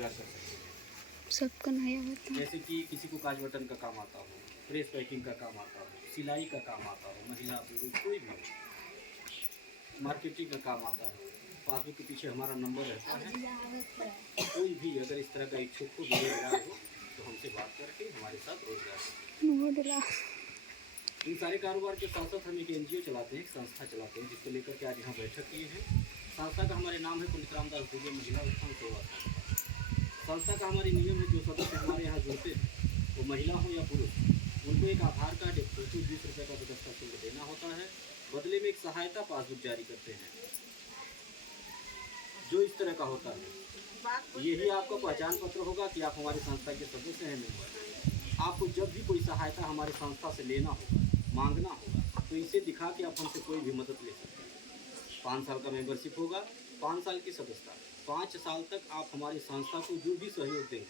रोजगार कर सकते हैं। सबका नया होता है। जैसे कि किसी को काज बटन का काम आता हो, प्रेस पैकिंग का काम आता हो, सिलाई का काम आता हो, महिला पुरुष कोई भी हो, मार्केटिंग का काम आता है, पासबुक के पीछे हमारा नंबर रहता है। कोई भी अगर इस तरह का इच्छुक हो, बेरोजगार हो, तो हमसे बात करके हमारे साथ रोजगार। इन सारे कारोबार के साथ साथ हम एक NGO चलाते हैं, एक संस्था चलाते हैं, जिसको लेकर के आज यहाँ बैठक किए हैं। संस्था का हमारे नाम है पंडित रामदास दुबे महिला उत्थान सेवा संस्था। संस्था का हमारे नियम है, जो सदस्य हमारे यहाँ जुड़ते हैं, वो महिला हो या पुरुष, उनको एक आधार कार्ड, एक फोटो, 20 रुपये का सदस्यता शुल्क देना होता है। बदले में एक सहायता पासबुक जारी करते हैं, जो इस तरह का होता है। यही आपका पहचान पत्र होगा कि आप हमारी संस्था के सदस्य हैं, मेंबर। आपको जब भी कोई सहायता हमारी संस्था से लेना होगा, मांगना होगा, तो इसे दिखा के आप हमसे कोई भी मदद ले सकते हैं। 5 साल का मेंबरशिप होगा, 5 साल की सदस्यता, 5 साल तक आप हमारी संस्था को जो भी सहयोग देंगे,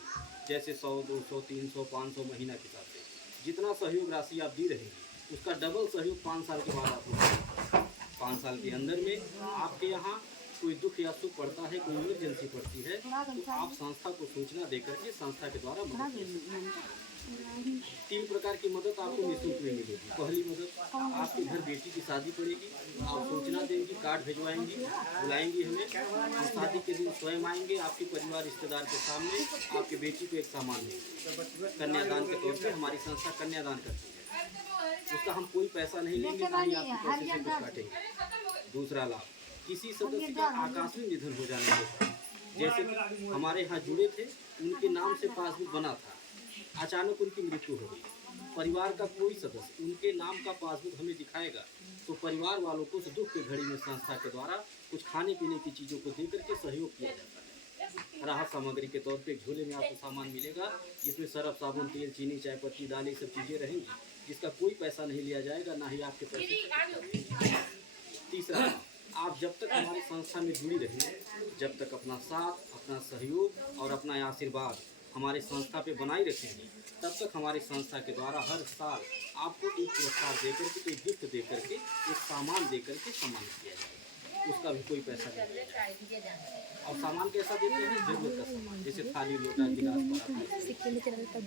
जैसे 100, 200, 300, 500 महीना के हिसाब से जितना सहयोग राशि आप दी रहेंगी, उसका डबल सहयोग 5 साल के बाद आपको मिलेगा। 5 साल के अंदर में आपके यहाँ कोई दुख या सुख पड़ता है, कोई इमरजेंसी पड़ती है, तो आप संस्था को सूचना देकर के संस्था के द्वारा मदद ले सकते हैं। 3 प्रकार की मदद आपको निःशुल्क में मिलेगी। पहली मदद, आपके घर बेटी की शादी पड़ेगी, आप सूचना देंगी, कार्ड भिजवाएंगी, बुलाएंगी हमें, हम शादी के दिन स्वयं आएंगे, आपके परिवार रिश्तेदार के सामने आपके बेटी को एक सामान देंगे। कन्यादान के तौर पर हमारी संस्था कन्यादान करती है, उसका हम कोई पैसा नहीं लेंगे, ना ही आपके पैसे से कुछ काटेंगे। दूसरा लाभ, किसी सदस्य का आकस्मिक निधन हो जाने पर, जैसे हमारे यहाँ जुड़े थे, उनके नाम से पासबुक बना था, अचानक उनकी मृत्यु हो गई, परिवार का कोई सदस्य उनके नाम का पासबुक हमें दिखाएगा, तो परिवार वालों को उस दुख की घड़ी में संस्था के द्वारा कुछ खाने पीने की चीज़ों को देकर के सहयोग किया जाता है। राहत सामग्री के तौर पे एक झोले में आपको सामान मिलेगा, जिसमें सरफ, साबुन, तेल, चीनी, चाय पत्ती, दालें, सब चीज़ें रहेंगी, जिसका कोई पैसा नहीं लिया जाएगा, ना ही आपके पैसे। तीसरा, आप जब तक हमारी संस्था में जुड़ी रहेंगे, जब तक अपना साथ, अपना सहयोग और अपना आशीर्वाद हमारी संस्था पे बनाए रखेंगे, तब तक हमारी संस्था के द्वारा हर साल आपको एक पुरस्कार देकर के, एक गिफ्ट देकर के, एक सामान देकर के सम्मानित किया जाएगा। उसका भी कोई पैसा नहीं दिया जाएगा। और सामान कैसा देते हैं? जरूरत का सामान, जैसे थाली, लोटा, गिलास,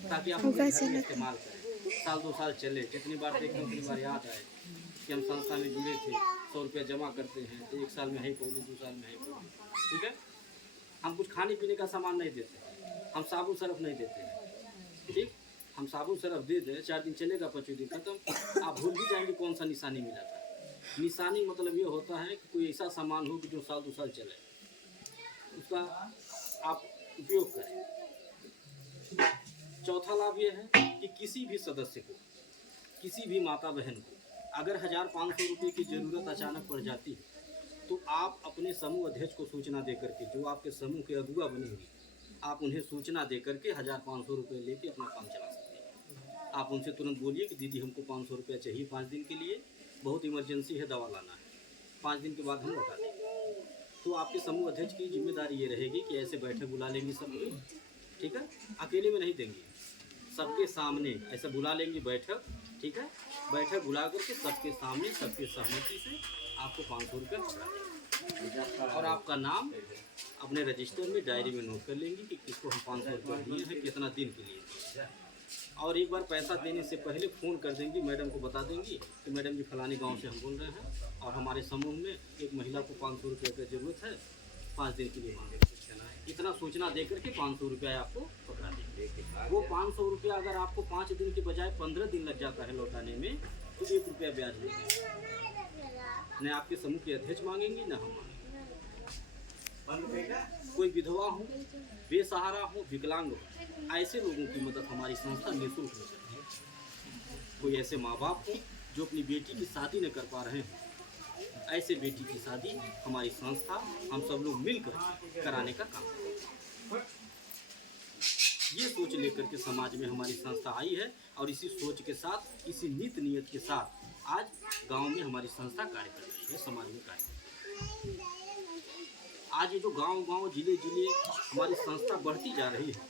ताकि आप इस्तेमाल करें, साल 2 साल चले, जितनी बार देखें उतनी बार याद आए कि हम संस्था में जुड़े थे, 100 रुपया जमा करते हैं, तो 1 साल में है पौली, 2 साल में है पौली। ठीक है, हम कुछ खाने पीने का सामान नहीं देते, हम साबुन सरफ नहीं देते हैं। ठीक, हम साबुन सरफ दे दें, 4 दिन चलेगा, 5वें दिन खत्म, आप भूल भी जाएंगे कौन सा निशानी मिला था। निशानी मतलब ये होता है कि कोई ऐसा सामान हो कि जो साल 2 साल चले, उसका आप उपयोग करें। चौथा लाभ ये है कि किसी भी सदस्य को, किसी भी माता बहन को अगर 1500 रुपये की ज़रूरत अचानक पड़ जाती है, तो आप अपने समूह अध्यक्ष को सूचना देकर के, जो आपके समूह के अगुआ बनेंगे, आप उन्हें सूचना देकर के 1500 रुपये लेके अपना काम चला सकते हैं। आप उनसे तुरंत बोलिए कि दीदी हमको 500 रुपया चाहिए 5 दिन के लिए, बहुत इमरजेंसी है, दवा लाना है, 5 दिन के बाद हम लौटा देंगे। तो आपके समूह अध्यक्ष की जिम्मेदारी ये रहेगी कि ऐसे बैठक बुला लेंगे सबको, ठीक है, अकेले में नहीं देंगे, सबके सामने ऐसा बुला लेंगे बैठक, ठीक है, बैठक बुला करके सबके सामने, सबके सहमति से आपको 500 रुपये पकड़ा देंगे, और आपका नाम अपने रजिस्टर में, डायरी में नोट कर लेंगे कि किसको हम 500 रुपये दिए हैं, कितना दिन के लिए। और एक बार पैसा देने से पहले फ़ोन कर देंगी, मैडम को बता देंगी कि मैडम जी फलाने गांव से हम बोल रहे हैं, और हमारे समूह में एक महिला को 500 रुपये की ज़रूरत है, 5 दिन के लिए मांगे। इतना सूचना दे करके 500 रुपया आपको पकड़ा देंगे। वो 500 रुपया अगर आपको 5 दिन के बजाय 15 दिन लग जाता है लौटाने में, तो 1 रुपया ब्याज देंगे। न आपके समूह के अध्यक्ष मांगेंगे, न हम मांगेंगे। कोई विधवा हो, बेसहारा हो, विकलांग हो, ऐसे लोगों की मदद हमारी संस्था निःशुल्क हो सकती है। कोई ऐसे माँ बाप हो जो अपनी बेटी की शादी न कर पा रहे हैं, ऐसे बेटी की शादी हमारी संस्था, हम सब लोग मिलकर कराने का काम करते हैं। ये सोच लेकर के समाज में हमारी संस्था आई है, और इसी सोच के साथ, इसी नीत नियत के साथ आज गांव में हमारी संस्था कार्य कर रही है, समाज में कार्य कर रही है। आज ये जो गांव-गांव, जिले-जिले हमारी संस्था बढ़ती जा रही है,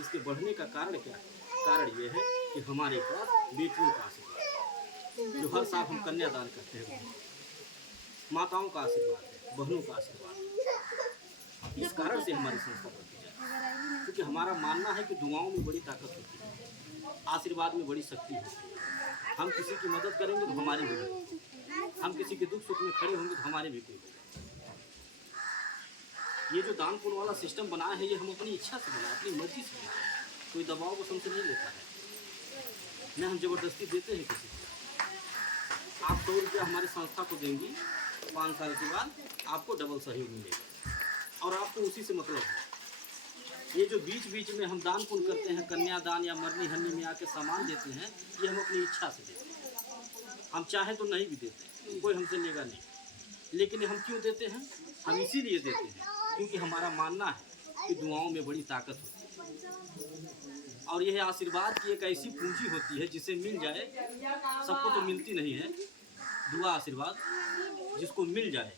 इसके बढ़ने का कारण क्या है? कारण ये है कि हमारे पास बेटियों का आशीर्वाद है, जो हर साल हम कन्यादान करते हैं, माताओं का आशीर्वाद है, बहनों का आशीर्वाद है। इस कारण से हमारी संस्था बढ़ती जा रही है। क्योंकि हमारा मानना है कि दुआओं में बड़ी ताकत होती है, आशीर्वाद में बड़ी शक्ति होती है। हम किसी की मदद करेंगे तो हमारी भी होगी, हम किसी के दुख सुख में खड़े होंगे तो हमारे भी कोई। ये जो दान पुण्य वाला सिस्टम बनाया है, ये हम अपनी इच्छा से बनाए, अपनी मर्जी से बनाए, कोई दबाव को हमसे नहीं लेता है, न हम जबरदस्ती देते हैं किसी को। आप 100 रुपया हमारी संस्था को देंगी, 5 साल के बाद आपको डबल सहयोग मिलेगा और आपको उसी से मतलब है। ये जो बीच बीच में हम दान पुण्य करते हैं, कन्यादान या मरनी हरनी में आके सामान देते हैं, ये हम अपनी इच्छा से देते हैं। हम चाहे तो नहीं भी देते, कोई हमसे लेगा नहीं, लेकिन हम क्यों देते हैं? हम इसीलिए देते हैं क्योंकि हमारा मानना है कि दुआओं में बड़ी ताकत होती है और यह आशीर्वाद की एक ऐसी पूंजी होती है जिसे मिल जाए, सबको तो मिलती नहीं है दुआ आशीर्वाद, जिसको मिल जाए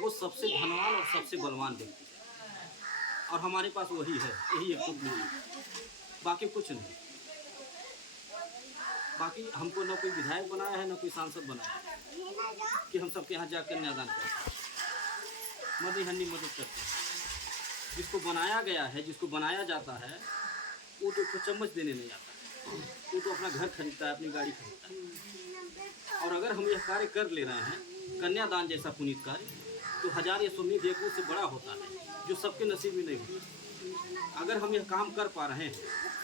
वो सबसे धनवान और सबसे बलवान व्यक्ति है। और हमारे पास वही है, यही एक टुकड़ी है, बाकी कुछ नहीं। बाकी हमको न कोई विधायक बनाया है, न कोई सांसद बनाया है कि हम सबके यहाँ जाकर कन्यादान करते हैं, मरनी हरनी मदद करते हैं। जिसको बनाया गया है, जिसको बनाया जाता है, वो तो चम्मच देने नहीं आता, वो तो अपना घर खरीदता है, अपनी गाड़ी खरीदता है। और अगर हम यह कार्य कर ले रहे हैं, कन्यादान जैसा पुनीत कार्य, तो 1000 या 100 देखने से बड़ा होता है, जो सबके नसीब में नहीं होता। अगर हम यह काम कर पा रहे हैं,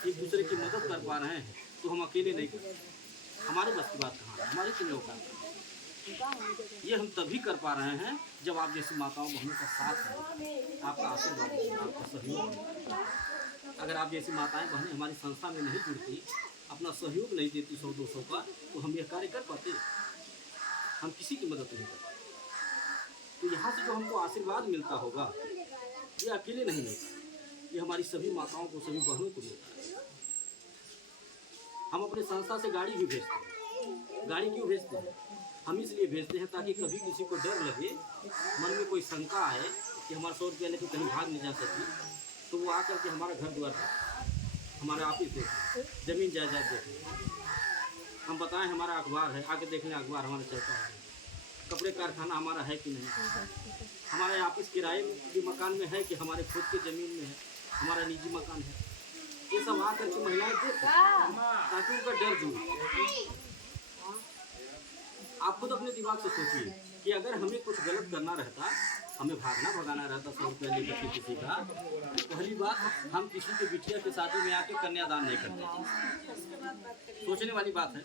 एक दूसरे की मदद कर पा रहे हैं, तो हम अकेले नहीं कर सकते। हमारे बस की बात कहाँ है, हमारी किन का ये हम तभी कर पा रहे हैं जब आप जैसी माताओं बहनों का साथ है, आपका आशीर्वाद है, आपका सहयोग है। अगर आप जैसी माताएं बहनें हमारी संस्था में नहीं जुड़ती, अपना सहयोग नहीं देती 100-200 का, तो हम यह कार्य कर पाते? हम किसी की मदद नहीं कर पाते। तो यहाँ से जो हमको आशीर्वाद मिलता होगा, ये अकेले नहीं मिलता, ये हमारी सभी माताओं को, सभी बहनों को मिलता है। हम अपने संस्था से गाड़ी भी भेजते हैं। गाड़ी क्यों भेजते हैं? हम इसलिए भेजते हैं ताकि कभी किसी को डर लगे, मन में कोई शंका आए कि हमारा 100 रुपया लेकर कहीं भाग नहीं जा सकती, तो वो आकर के हमारा घर द्वार देखें, हमारा ऑफिस देखें, ज़मीन जायदाद देखें, हम बताएं हमारा अखबार है, आके देख लें अखबार हमारा चलता है, कपड़े कारखाना हमारा है कि नहीं, हमारा ऑफिस किराए के मकान में है कि हमारे खुद की ज़मीन में है, हमारा निजी मकान है। ये सब आकर के महिलाएं देखें ताकि उनका डर जुड़े। आप खुद अपने दिमाग से सोचिए कि अगर हमें कुछ गलत करना रहता, हमें भागना भगाना रहता 100 रुपया लेकर के किसी का, तो पहली बात हम किसी के बिटिया के शादी में आके कन्यादान नहीं करते। सोचने वाली बात है,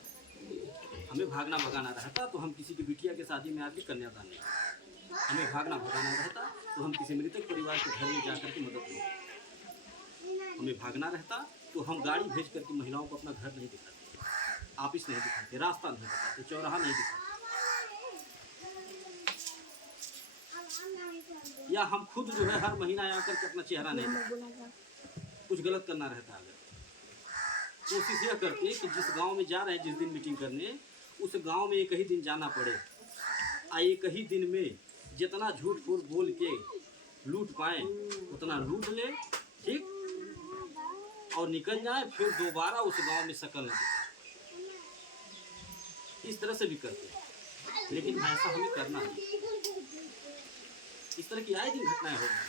हमें भागना भगाना रहता तो हम किसी की बिटिया के शादी में आके कन्यादान नहीं करते। हमें भागना भगाना रहता तो हम किसी मृतक परिवार के घर में जाकर के मदद नहीं करते। हमें भागना रहता तो हम गाड़ी भेज करके महिलाओं को अपना घर नहीं दिखाते, ऑफिस नहीं दिखाते, रास्ता नहीं बताते, चौराहा नहीं दिखाते। या हम खुद जो है हर महीना आकर के अपना चेहरा नहीं दिखाते। कुछ गलत करना रहता है, कोशिश यह करते कि जिस गांव में जा रहे हैं, जिस दिन मीटिंग करने, उस गांव में एक ही दिन जाना पड़े, एक ही दिन में जितना झूठ फूट बोल के लूट पाए उतना लूट ले, ठीक, और निकल जाए, फिर दोबारा उस गांव में शकल न दिखाए। इस तरह से भी करते हैं, लेकिन ऐसा हमें करना है। इस तरह की आए दिन घटनाएं हो रही हैं।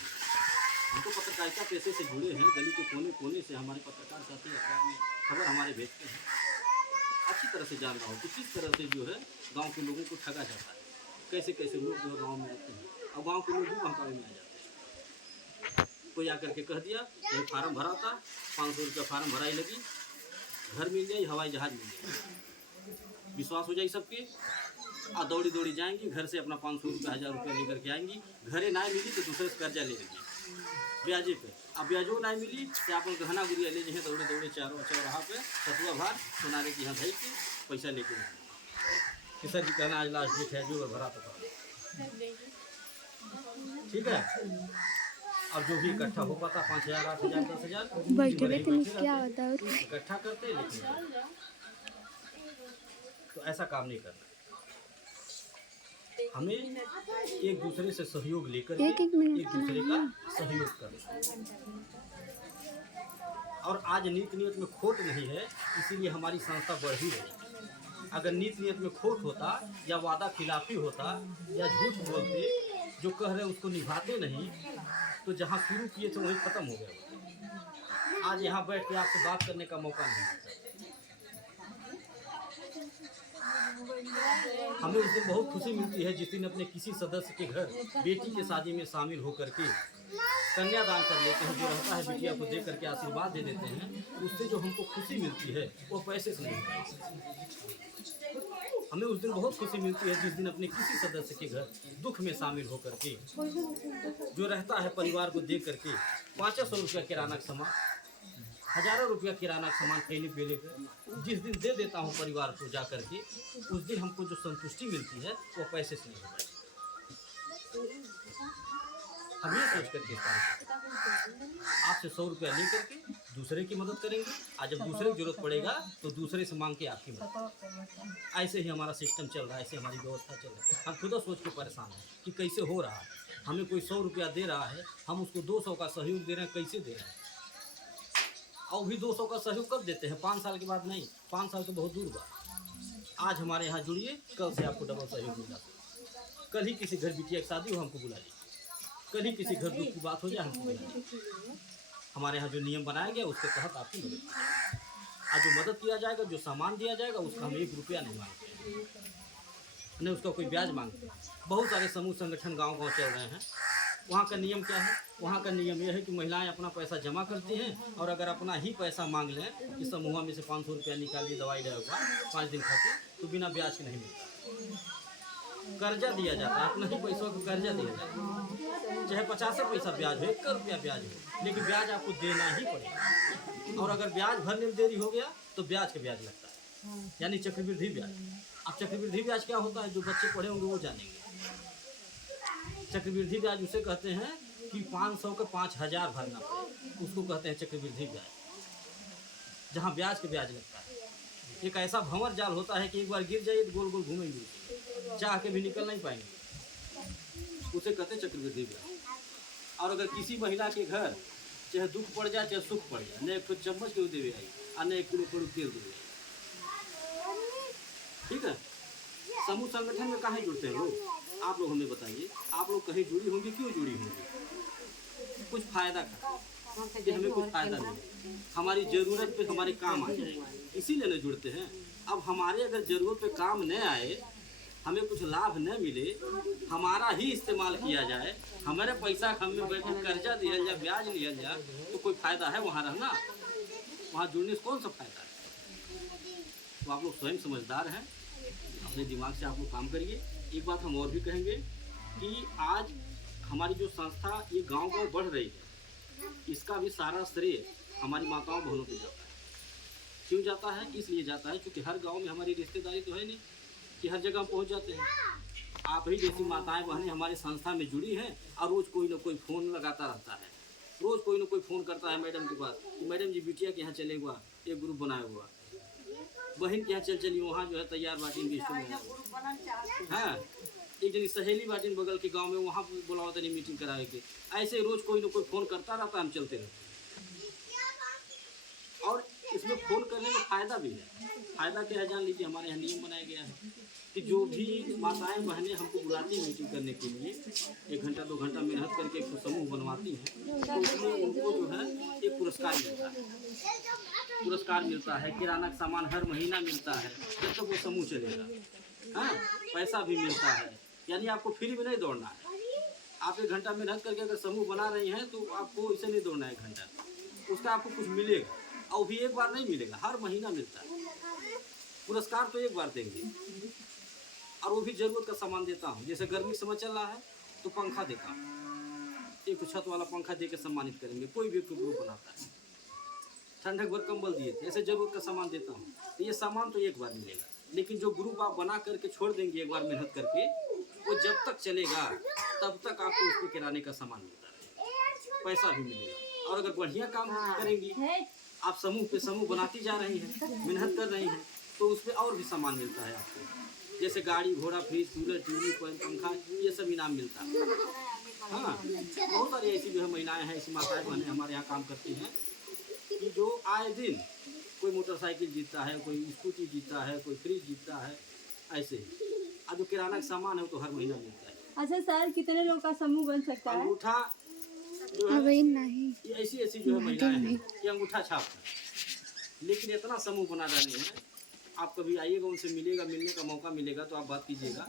हम तो पत्रकारिता पेशे से जुड़े हैं, गली के कोने कोने से हमारे पत्रकार साथी अखबार में खबर हमारे भेजते हैं। अच्छी तरह से जान रहा हूँ कि किस तरह से जो है गांव के लोगों को ठगा जाता है, कैसे कैसे लोग जो है गाँव में आते हैं और गाँव के लोग भी बहकावे में आ जाते हैं। कोई आकर के कह दिया एक फार्म भरा था, 500 रुपया फार्म भराई लगी, घर मिल जाए, हवाई जहाज मिल जाए, विश्वास हो जाए सबके, और दौड़ी दौड़ी जाएंगी घर से अपना 500 रुपया 1000 रुपया लेकर के आएंगी। घरे ना मिली तो दूसरे से कर्जा ले लेंगे ब्याजे पे, अब ब्याजो ना मिली तो अपन गहना गुड़िया ले जाए, दौड़े दौड़े चौराहा पे सतुआ भार सोनारे के यहाँ धई के पैसा लेके कि सर जी कहना आज लास्ट डेट है, जो भरा तो ठीक है। अब जो भी इकट्ठा हो पाता 5000 8000 10,000 क्या होता है इकट्ठा करते, लेकिन तो ऐसा काम नहीं करना। हमें एक दूसरे से सहयोग लेकर एक दूसरे का सहयोग करना। और आज नीति नियत में खोट नहीं है, इसीलिए हमारी संस्था बढ़ ही रही। अगर नीति नियत में खोट होता या वादा खिलाफी होता या झूठ बोलते, जो कह रहे उसको निभाते नहीं, तो जहाँ शुरू किए थे वहीं ख़त्म हो गया। आज यहाँ बैठ के आपसे बात करने का मौका नहीं मिलता। हमें उस दिन बहुत खुशी मिलती है जिस दिन अपने किसी सदस्य के घर बेटी के शादी में शामिल होकर के कन्यादान कर लेते हैं। जो रहता है बिटिया को दे करके आशीर्वाद दे देते हैं, उससे जो हमको खुशी मिलती है वो पैसे से नहीं मिलती। हमें उस दिन बहुत खुशी मिलती है जिस दिन अपने किसी सदस्य के घर दुख में शामिल होकर के जो रहता है परिवार को दे करके 500 रुपया किराना का सामान, हज़ारों रुपया किराना का सामान खैनी पीने का जिस दिन दे देता हूँ परिवार को जा करके, उस दिन हमको जो संतुष्टि मिलती है वो पैसे से नहीं होती। हम ये सोच करके आपसे 100 रुपया ले करके दूसरे की मदद करेंगे, आज जब दूसरे की जरूरत पड़ेगा तो दूसरे से मांग के आपकी मदद। ऐसे ही हमारा सिस्टम चल रहा है, ऐसे हमारी व्यवस्था चल रही है। हम खुद सोच के परेशान हैं कि कैसे हो रहा है। हमें कोई 100 रुपया दे रहा है, हम उसको 200 का सहयोग दे रहे हैं, कैसे दे रहे हैं? और भी 200 का सहयोग कब देते हैं? 5 साल के बाद नहीं, 5 साल तो बहुत दूर बा। आज हमारे यहाँ जुड़िए, कल से आपको डबल सहयोग मिल जाता। कल ही किसी घर बिटिया की शादी हो हमको बुलाइए, कल ही किसी घर दुख की बात हो जाए हमको बुलाइए। हमारे यहाँ जो नियम बनाया गया उसके तहत आपकी मदद आज जो मदद किया जाएगा, जो सामान दिया जाएगा उसका हम 1 रुपया नहीं मांगते, नहीं उसका कोई ब्याज मांगते। बहुत सारे समूह संगठन गांव-गांव चल रहे हैं। वहाँ का नियम क्या है? वहाँ का नियम यह है कि महिलाएं अपना पैसा जमा करती हैं और अगर अपना ही पैसा मांग लें कि समूह में से 500 रुपया निकालिए दवाई रहेगा 5 दिन खातिर, तो बिना ब्याज के नहीं मिलता। कर्जा दिया जाता है, अपना ही पैसों को कर्जा दिया जाता है, चाहे 50 पैसा ब्याज हो, 1 रुपया ब्याज हो, लेकिन ब्याज आपको देना ही पड़ेगा। और अगर ब्याज भरने में देरी हो गया तो ब्याज का ब्याज लगता है, यानी चक्रवृद्धि ब्याज। अब चक्रवृद्धि ब्याज क्या होता है, जो बच्चे पढ़े होंगे वो जानेंगे। चक्रवृद्धि ब्याज उसे कहते हैं कि 500 का 5000 भरना पड़े, उसको कहते हैं चक्रवृद्धि ब्याज, जहाँ ब्याज के ब्याज लगता है। एक ऐसा भंवर जाल होता है कि एक बार गिर जाइए तो गोल गोल घूमेंगे, चाह के भी निकल नहीं पाएंगे, उसे कहते हैं चक्रवृद्धि ब्याज। और अगर किसी महिला के घर चाहे दुख पड़ जाए चाहे सुख पड़ जाए, न एक तो चम्मच क्यों देवे आई और न 1 किलो तेल देवे आई, ठीक है। समूह संगठन में कहाँ जुड़ते हैं लोग? आप लोग हमें बताइए, आप लोग कहीं जुड़ी होंगी, क्यों जुड़ी होंगी? कुछ फायदा का, कि हमें कुछ फायदा नहीं, हमारी ज़रूरत पे हमारे काम आ जाएगा, इसीलिए न जुड़ते हैं। अब हमारे अगर ज़रूरत पे काम न आए, हमें कुछ लाभ न मिले, हमारा ही इस्तेमाल किया जाए, हमारे पैसा हमें बैठ के कर्जा दिया जाए, ब्याज लिया जाए, तो कोई फ़ायदा है वहाँ रहना? वहाँ जुड़ने से कौन सा फ़ायदा है? तो आप लोग स्वयं समझदार हैं, अपने दिमाग से आप लोग काम करिए। एक बात हम और भी कहेंगे कि आज हमारी जो संस्था ये गांव-गांव बढ़ रही है, इसका भी सारा श्रेय हमारी माताओं बहनों को जाता है। क्यों जाता है? इसलिए जाता है क्योंकि हर गांव में हमारी रिश्तेदारी तो है नहीं कि हर जगह पहुंच जाते हैं। आप ही जैसी माताएं बहनें हमारी संस्था में जुड़ी हैं और रोज़ कोई ना कोई फ़ोन लगाता रहता है, रोज़ कोई ना कोई फ़ोन करता है मैडम के पास कि मैडम जी बिटिया के यहाँ चले हुआ, एक ग्रुप बनाया हुआ, बहन के यहाँ चलिए वहाँ जो है तैयार बाटिन की हाँ, एक जनी सहेली बाटिन बगल के गांव में, वहाँ बुलावा तनी मीटिंग कराए के। ऐसे रोज़ कोई ना कोई फ़ोन करता रहता है, हम चलते रहते हैं। और इसमें फ़ोन करने में फ़ायदा भी है। फ़ायदा क्या है जान लीजिए, हमारे यहाँ नियम बनाया गया है कि जो भी माताएं बहनें हमको बुलाती हैं मीटिंग करने के लिए, 1 घंटा 2 घंटा मेहनत करके एक समूह बनवाती हैं, तो उसमें उनको जो है एक पुरस्कार मिलता है। पुरस्कार मिलता है, किराना का सामान हर महीना मिलता है, जब तक वो समूह चलेगा। हाँ, पैसा भी मिलता है, यानी आपको फ्री में नहीं दौड़ना है। आप 1 घंटा मेहनत करके अगर समूह बना रही हैं तो आपको इसे नहीं दौड़ना है 1 घंटा, उसका आपको कुछ मिलेगा, और भी एक बार नहीं मिलेगा, हर महीना मिलता है। पुरस्कार तो एक बार देंगे, और वो भी ज़रूरत का सामान देता हूँ। जैसे गर्मी समय चल रहा है तो पंखा देता हूँ, एक छत वाला पंखा दे के सम्मानित करेंगे। कोई भी ग्रुप बनाता है, ठंडक भर कंबल दिए थे, ऐसे ज़रूरत का सामान देता हूँ। तो ये सामान तो एक बार मिलेगा, लेकिन जो ग्रुप आप बना करके छोड़ देंगे एक बार मेहनत करके, वो जब तक चलेगा तब तक आपको उसके किराने का सामान मिलता है, पैसा भी मिलेगा। और अगर बढ़िया काम करेंगी, आप समूह पे समूह बनाती जा रही हैं, मेहनत कर रही हैं, तो उसमें और भी सामान मिलता है आपको, जैसे गाड़ी घोड़ा, फ्रिज, कूलर, टीवी, पंखा, ये सब इनाम मिलता है। हाँ, बहुत सारी ऐसी जो है महिलाएं हैं, ऐसी माताएं बहनें हमारे यहाँ काम करती हैं कि जो आए दिन कोई मोटरसाइकिल जीतता है, कोई स्कूटी जीतता है, कोई फ्रिज जीतता है, ऐसे ही। और जो किराना का सामान है वो तो हर महीना मिलता है। अच्छा सर, कितने लोग का समूह बन सकता है? अंगूठा जो है अभी नहीं ये ऐसी ऐसी जो है महिलाएं हैं, ये अंगूठा छाप है। लेकिन इतना समूह बना डाले हैं, आप कभी आइएगा, उनसे मिलेगा, मिलने का मौका मिलेगा तो आप बात कीजिएगा।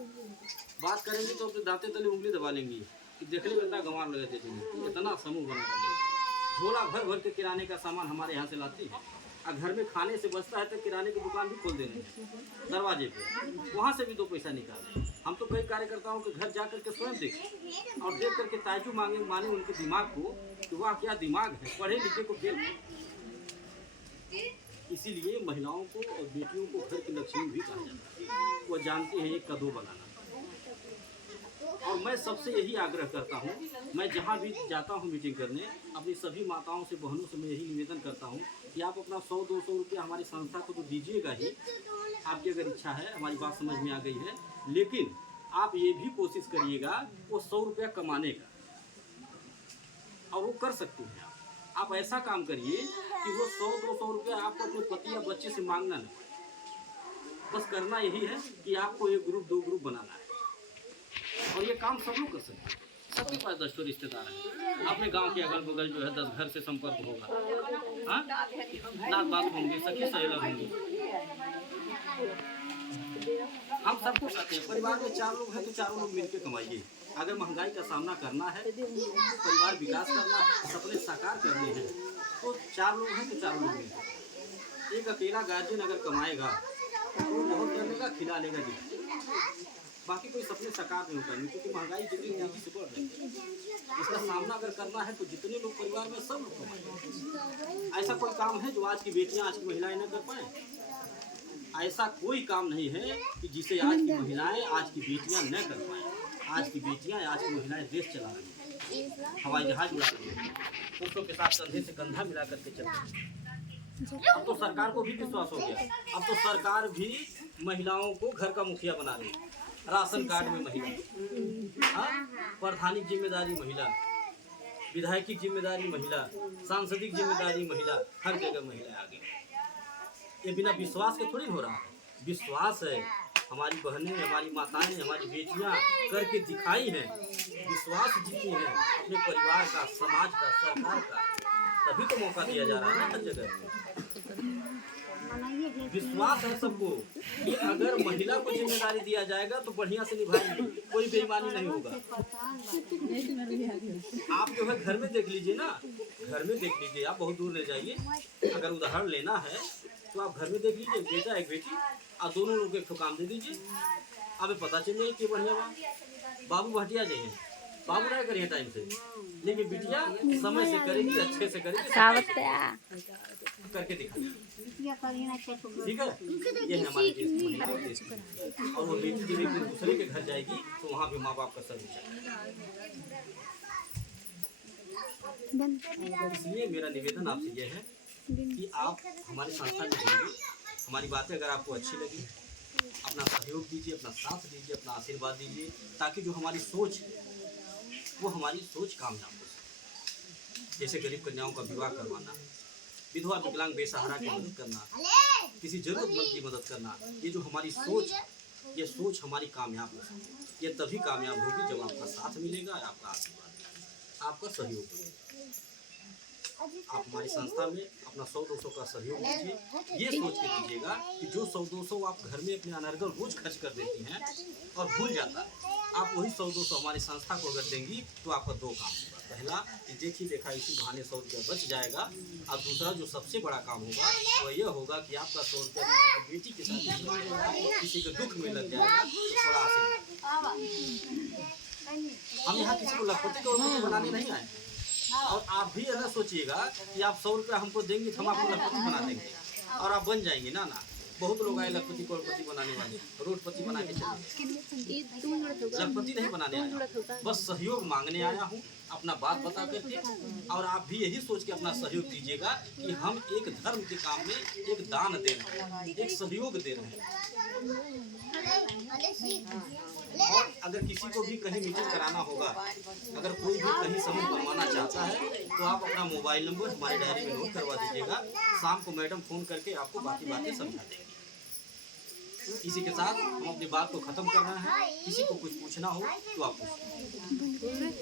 बात करेंगे तो अपने दांते तले उंगली दबा लेंगी कि देखने में इतना गंवार लगे थे तुम्हें। इतना समूह बना डाले, झोला भर भर के किराने का सामान हमारे यहाँ से लाते हैं, और घर में खाने से बचता है तो किराने की दुकान भी खोल दे रहे हैं दरवाजे पे, वहाँ से भी 2 पैसा निकाले। हम तो कई कार्यकर्ताओं के घर जा करके स्वयं देखें और देख करके ताजुब माने उनके दिमाग को कि वाह क्या दिमाग है, पढ़े लिखे को फेल। इसीलिए महिलाओं को और बेटियों को घर की लक्ष्मी भी कहा जाता है। वो जानती है एक कदों बनाना। और मैं सबसे यही आग्रह करता हूँ, मैं जहाँ भी जाता हूँ मीटिंग करने, अपनी सभी माताओं से, बहनों से मैं यही निवेदन करता हूँ कि आप अपना 100-200 रुपया हमारी संस्था को तो दीजिएगा ही, आपकी अगर इच्छा है, हमारी बात समझ में आ गई है। लेकिन आप ये भी कोशिश करिएगा वो 100 रुपया कमाने का, और वो कर सकते हैं आप ऐसा काम करिए कि वो 100-200 रुपया आपको अपने पति या बच्चे से मांगना नहीं। बस करना यही है कि आपको 1 ग्रुप 2 ग्रुप बनाना है, और ये काम सब लोग कर सकते हैं। सबके पास 10 रिश्तेदार हैं, अपने गांव के अगल बगल जो है 10 घर से संपर्क होगा। हाँ, नात बात होंगे, सखी सहेलक होंगे, हम सबको कहते हैं। परिवार में 4 लोग हैं तो चारों लोग मिलकर कमाइए। अगर महंगाई का सामना करना है, परिवार विकास करना है, सपने साकार करने हैं, तो 4 लोग हैं तो 4 लोग मिलकर। एक अकेला गार्जियन अगर कमाएगा तो वो बहुत कर लेगा, खिला लेगा जी, बाकी कोई सपने साकार नहीं होता। क्योंकि महंगाई जितनी तेजी से बढ़ रही है, इसका सामना अगर करना है तो जितने लोग परिवार में सब लोग कमाएंगे। ऐसा कोई काम है जो आज की बेटियां, आज की महिलाएं न कर पाए? ऐसा कोई काम नहीं है कि जिसे आज की महिलाएं, आज की बेटियां न कर पाए। आज की बेटियां, आज की महिलाएं देश चला रही हैं, हवाई जहाज उड़ा रही हैं, पुरुषों के साथ कंधे से कंधा मिला करके चल रही हैं। अब तो सरकार को भी विश्वास हो गया, अब तो सरकार भी महिलाओं को घर का मुखिया बना रही है। राशन कार्ड में महिला, हाँ, प्रधानिक जिम्मेदारी महिला, विधायक की जिम्मेदारी महिला, सांसदिक जिम्मेदारी महिला, हर जगह महिला आगे। ये बिना विश्वास के थोड़ी हो रहा है, विश्वास है। हमारी बहनें, हमारी माताएं, हमारी बेटियां करके दिखाई हैं, विश्वास जीती हैं अपने परिवार का, समाज का, सरकार का, तभी तो मौका दिया जा रहा है ना हर जगह। विश्वास है सबको कि अगर महिला को जिम्मेदारी दिया जाएगा तो बढ़िया से निभाएंगे, कोई बेईमानी नहीं होगा। आप जो है घर में देख लीजिए ना, घर में देख लीजिए, आप बहुत दूर ले जाइए। अगर उदाहरण लेना है तो आप घर में देख लीजिए, एक बेटा एक बेटी, और दोनों लोग एक काम दे दीजिए, अब पता चल जाए कि बढ़िया बा। बाबू भटिया जाइए, बाबू नहीं करिए टाइम से, लेकिन बिटिया समय से करेगी, अच्छे से करेगी, करके दिखा, ठीक है। ये है हमारे देश की महिला, देश की। और वो बेटी जब एक दिन दूसरे के घर जाएगी तो वहाँ भी माँ बाप का सर ऊंचा। इसलिए मेरा निवेदन आपसे यह है कि आप हमारी संस्था में जुड़िए। हमारी बातें अगर आपको अच्छी लगी, अपना सहयोग दीजिए, अपना साथ दीजिए, अपना आशीर्वाद दीजिए, ताकि जो हमारी सोच है वो हमारी सोच कामयाब हो सके। जैसे गरीब कन्याओं का विवाह करवाना, विधवा विकलांग बेसहारा की मदद करना, किसी जरूरतमंद की मदद करना, ये जो हमारी सोच है, ये सोच हमारी कामयाब हो सकती है। ये तभी कामयाब होगी जब आपका साथ मिलेगा, आपका आशीर्वाद, आपका सहयोग मिलेगा। आप हमारी संस्था में अपना 100-200 का सहयोग दीजिए। ये सोच के दीजिएगा कि जो 100-200 आप घर में अपने अनर्गल रोज खर्च कर देती हैं और भूल जाता है, आप वही 100-200 हमारी संस्था को अगर देंगी तो आपका 2 काम होगा। पहला कि देखी देखा इसी बहाने 100 रुपया बच जाएगा, और दूसरा जो सबसे बड़ा काम होगा वो यह होगा कि आपका 100 रुपया किसी की बेटी के साथ, किसी के दुख में लग जाएगा तो थोड़ा आशीर्वाद। हम यहाँ किसी को लखपति को बनाने नहीं आए, और आप भी ऐसा सोचिएगा कि आप 100 रुपया हमको देंगे तो हम आपको लखपति बना देंगे और आप बन जाएंगे। ना ना, बहुत लोग आए लखपति करोड़पति बनाने वाले, रोडपति बना के चले, लखपति नहीं बनाने आया, बस सहयोग मांगने आया हूँ, अपना बात बता करके। और आप भी यही सोच के अपना सहयोग दीजिएगा कि हम एक धर्म के काम में एक दान दे रहे हैं, एक सहयोग दे रहे हैं। और अगर किसी को भी कहीं मीटिंग कराना होगा, अगर कोई भी कहीं समूह बनवाना चाहता है तो आप अपना मोबाइल नंबर हमारे डायरी में नोट करवा दीजिएगा। शाम को मैडम फोन करके आपको बाकी बातें समझा देंगे। इसी के साथ हम अपनी बात को खत्म कर रहे हैं। किसी को कुछ पूछना हो तो आप पूछिए।